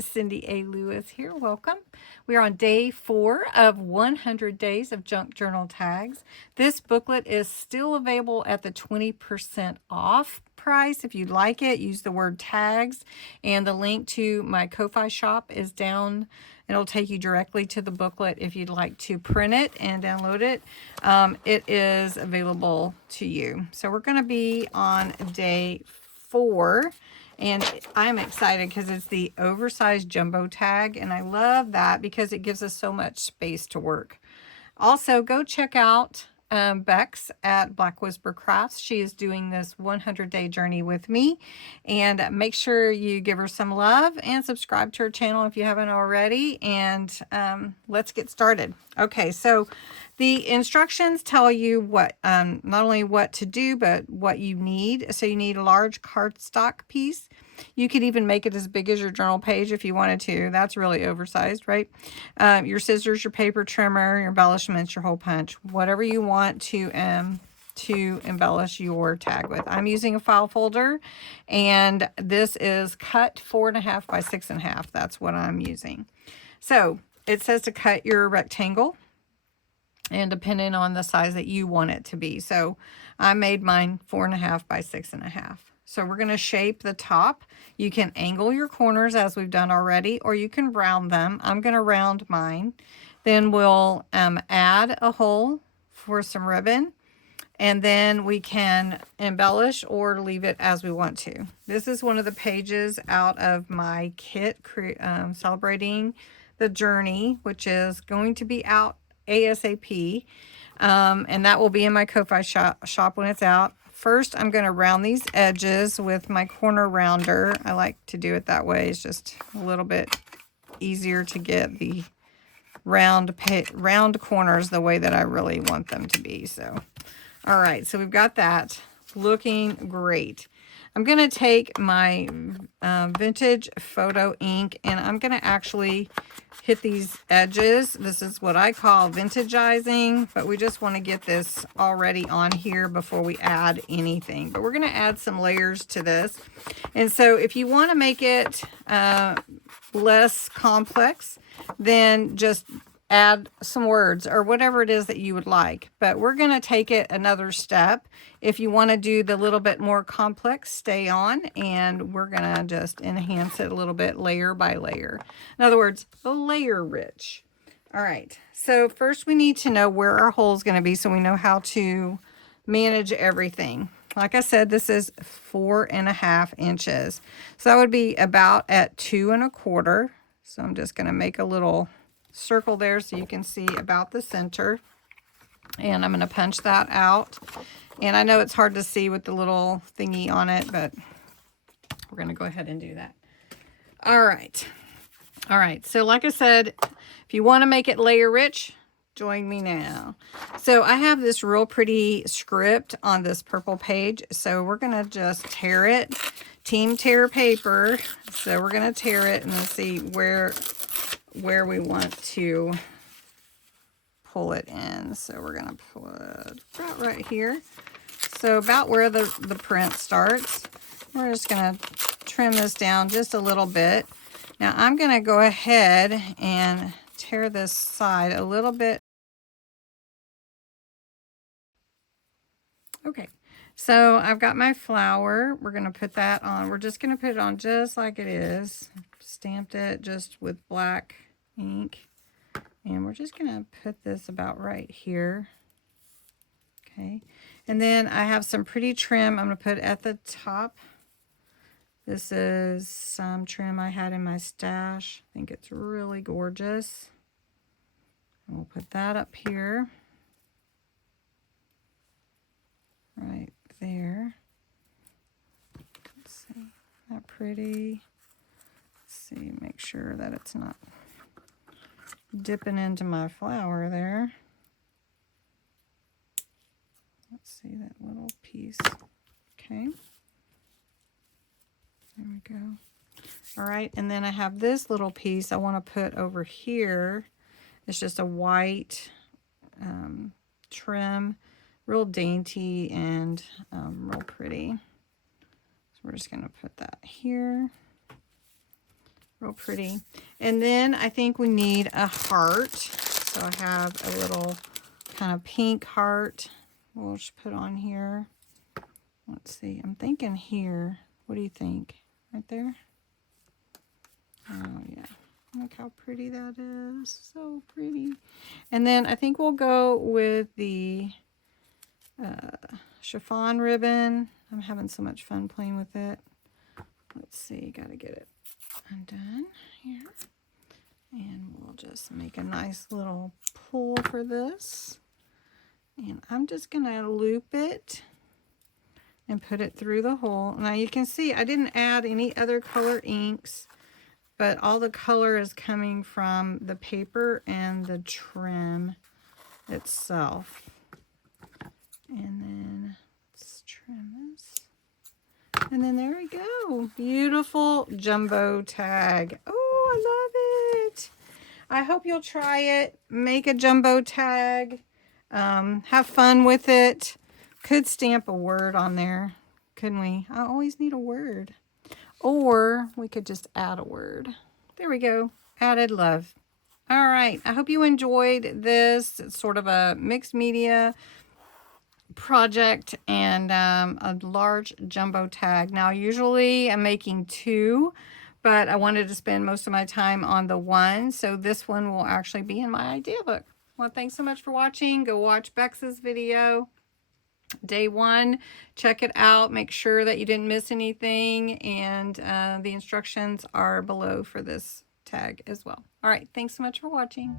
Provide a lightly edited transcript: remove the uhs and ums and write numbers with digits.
Cindy A. Lewis here. Welcome. We are on day 4 of 100 Days of Junk Journal Tags. This booklet is still available at the 20% off price. If you'd like it, use the word tags, and the link to my Ko-Fi shop is down. It'll take you directly to the booklet if you'd like to print it and download it. It is available to you. So we're going to be on day 4. And I'm excited because it's the oversized jumbo tag. And I love that because it gives us so much space to work. Also, go check out Bexx at Black Whisper Crafts. She is doing this 100-day journey with me. And make sure you give her some love and subscribe to her channel if you haven't already. And let's get started. Okay, so the instructions tell you what, not only what to do, but what you need. So you need a large cardstock piece. You could even make it as big as your journal page if you wanted to. That's really oversized, right? Your scissors, your paper trimmer, your embellishments, your hole punch, whatever you want to embellish your tag with. I'm using a file folder, and this is cut 4.5 by 6.5. That's what I'm using. So it says to cut your rectangle, and depending on the size that you want it to be. So I made mine 4.5 by 6.5. So we're going to shape the top. You can angle your corners as we've done already, or you can round them. I'm going to round mine. Then we'll add a hole for some ribbon, and then we can embellish or leave it as we want to. This is one of the pages out of my kit celebrating the journey, which is going to be out ASAP, and that will be in my Ko-Fi shop when it's out. First, I'm going to round these edges with my corner rounder. I like to do it that way. It's just a little bit easier to get the round corners the way that I really want them to be. So, all right, so we've got that looking great. I'm going to take my vintage photo ink, and I'm going to actually hit these edges. This is what I call vintageizing, but we just want to get this already on here before we add anything. But we're going to add some layers to this. And so if you want to make it less complex, then just add some words or whatever it is that you would like. But we're going to take it another step. If you want to do the little bit more complex, stay on, and we're going to just enhance it a little bit layer by layer. In other words, layer rich. All right, so first we need to know where our hole is going to be so we know how to manage everything. Like I said, this is 4.5 inches. So that would be about at 2.25. So I'm just going to make a little circle there so you can see about the center, and I'm going to punch that out. And I know it's hard to see with the little thingy on it, but we're going to go ahead and do that. All right, so like I said, if you want to make it layer rich, join me now. So I have this real pretty script on this purple page, so we're going to just tear it. Team tear paper. So we're going to tear it and see where we want to pull it in. So we're going to pull it about right here. So about where the print starts. We're just going to trim this down just a little bit. Now I'm going to go ahead and tear this side a little bit. Okay, so I've got my flower. We're going to put that on. We're just going to put it on just like it is. Stamped it just with black ink. And we're just going to put this about right here. Okay, and then I have some pretty trim I'm going to put at the top. This is some trim I had in my stash. I think it's really gorgeous. And we'll put that up here. Right there. Let's see, isn't that pretty? Let's see, make sure that it's not dipping into my flower there. Let's see that little piece. Okay. There we go. All right, and then I have this little piece I want to put over here. It's just a white trim, real dainty and real pretty. So we're just going to put that here. Real pretty. And then I think we need a heart. So I have a little kind of pink heart. We'll just put on here. Let's see. I'm thinking here. What do you think? Right there? Oh, yeah. Look how pretty that is. So pretty. And then I think we'll go with the chiffon ribbon. I'm having so much fun playing with it. Let's see. Got to get it undone here. And we'll just make a nice little pull for this. And I'm just going to loop it and put it through the hole. Now you can see I didn't add any other color inks, but all the color is coming from the paper and the trim itself. And then let's trim this. And then there we go. Beautiful jumbo tag. Oh, I love it. I hope you'll try it. Make a jumbo tag. Have fun with it. Could stamp a word on there, couldn't we? I always need a word. Or we could just add a word. There we go. Added love. All right. I hope you enjoyed this. It's sort of a mixed media project and a large jumbo tag. Now, usually I'm making 2, but I wanted to spend most of my time on the 1. So this one will actually be in my idea book. Well, thanks so much for watching. Go watch Bexx's video. Day 1, check it out, make sure that you didn't miss anything, and the instructions are below for this tag as well. All right, thanks so much for watching.